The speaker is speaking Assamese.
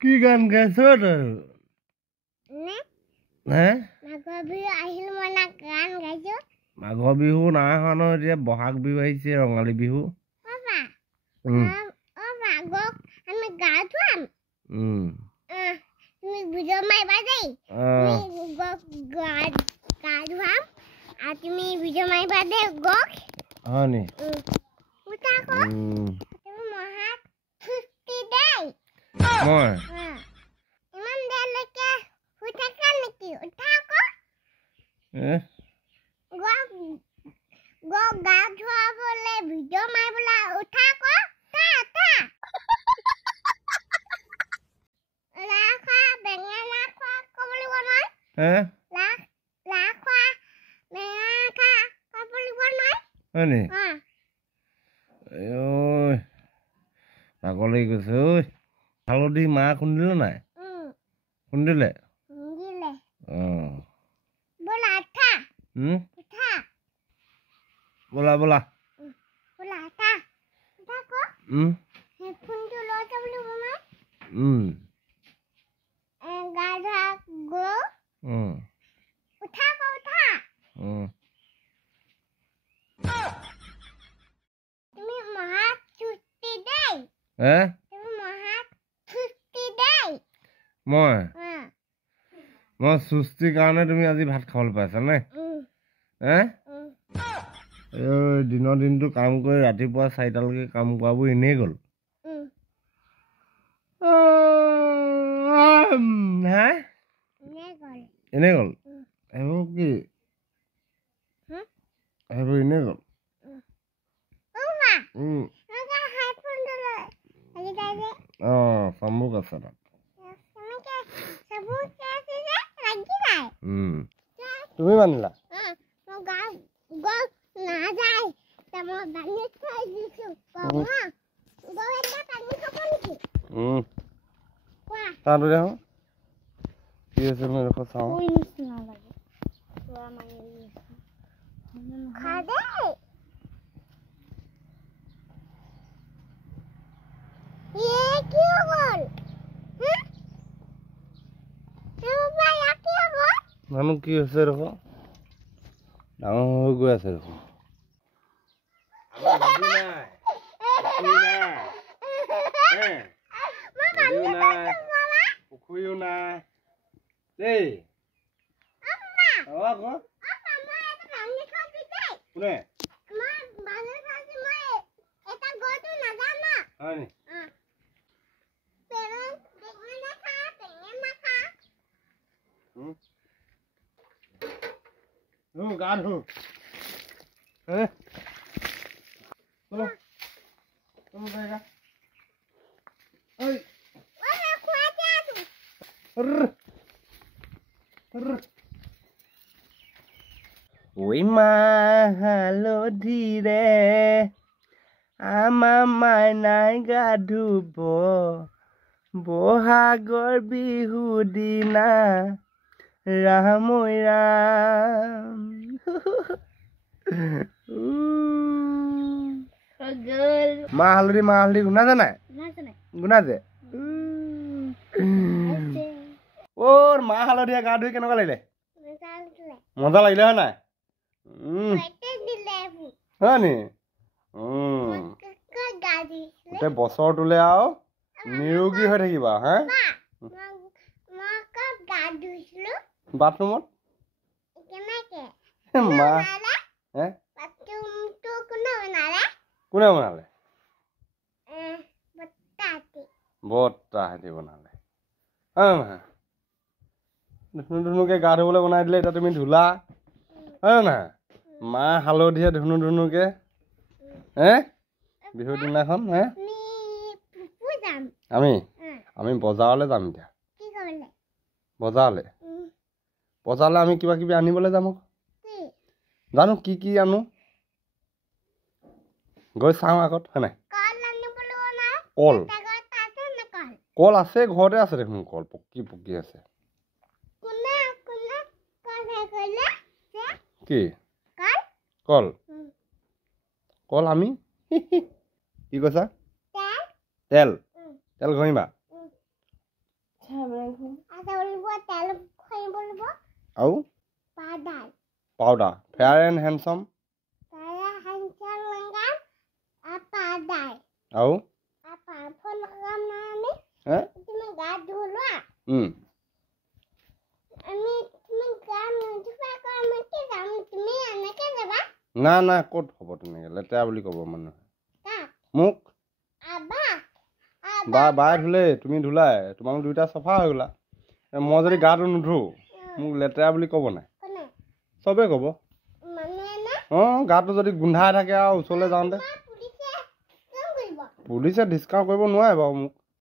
কি গান গাইছ তই হে মাঘৰ বিহু নাই হোৱা নহয় এতিয়া বহাগ বিহু আহিছে ৰঙালী বিহু পাগল গৈছে ঐ হালধি মা খুন্দিলে নাই খুন্দিলে বলা বলা মই সুস্তিৰ কাৰণে তুমি আজি ভাত খাবলৈ পাইছা নে দিনৰ দিনটো কাম কৰি ৰাতিপুৱা 4টালৈকে কাম কৰাবোৰ এনেই গ'ল এনেই গ'ল এইবোৰ কি এইবোৰ এনেই গ'ল চামুক আছে তাত তুমি বান্ধিলা তাতো দেখোন কি হৈছে মই দেখো চাওঁ মানুহ কি হৈছে দেখো ডাঙৰ হৈ গৈ আছে দেখোন পুখুৰীও নাই দেই কোনে গা ধো ঐ মা হালধিৰে আমাৰ মাইনাই গা ধুব বহাগৰ বিহু দিনা ৰাম ঐ ৰাম মা হালধি গুনাইছে নাই গুনাইছে মা হালধিয়ে গা ধুই কেনেকুৱা লাগিলে মজা লাগিলে হয় নাই হয় নি গোটেই বছৰটোলে আৰু নিৰোগী হৈ থাকিবা হা বাথৰুমত কোনে বনালে বৰ্তাহঁতি বনালে ধুনুকে গা ধুবলৈ বনাই দিলে এতিয়া তুমি ধুলা হয় নহয় মা হালধিয়ে ধুনুকে বিহুৰ দিনাখন আমি বজাৰলৈ যাম এতিয়া বজাৰলৈ আমি কিবা কিবি আনিবলৈ যাম জানো কি আনো গৈ চাওঁ আগত হয় নাই কল আছে ঘৰতে আছে দেখোন কল পকি আছে কি কল আমি কি কৈছা তেল ঘঁহিবা আৰু পাউডাৰ ফেয়াৰ এণ্ড হেণ্ডচাম আৰু না না ক'ত হ'ব তেনেকৈ লেতেৰা বুলি ক'ব মানুহে মোক বাই ধুলে তুমি ধুলাই তোমালোক দুইটা চফা হৈ গ'লা মই যদি গাটো নুধো মোক লেতেৰা বুলি ক'ব নাই চবেই ক'ব অঁ গাটো যদি গোন্ধাই থাকে আৰু ওচৰলৈ যাওঁতে পুলিচে ডিছকাউণ্ট কৰিব নোৱাৰে বাৰু মোক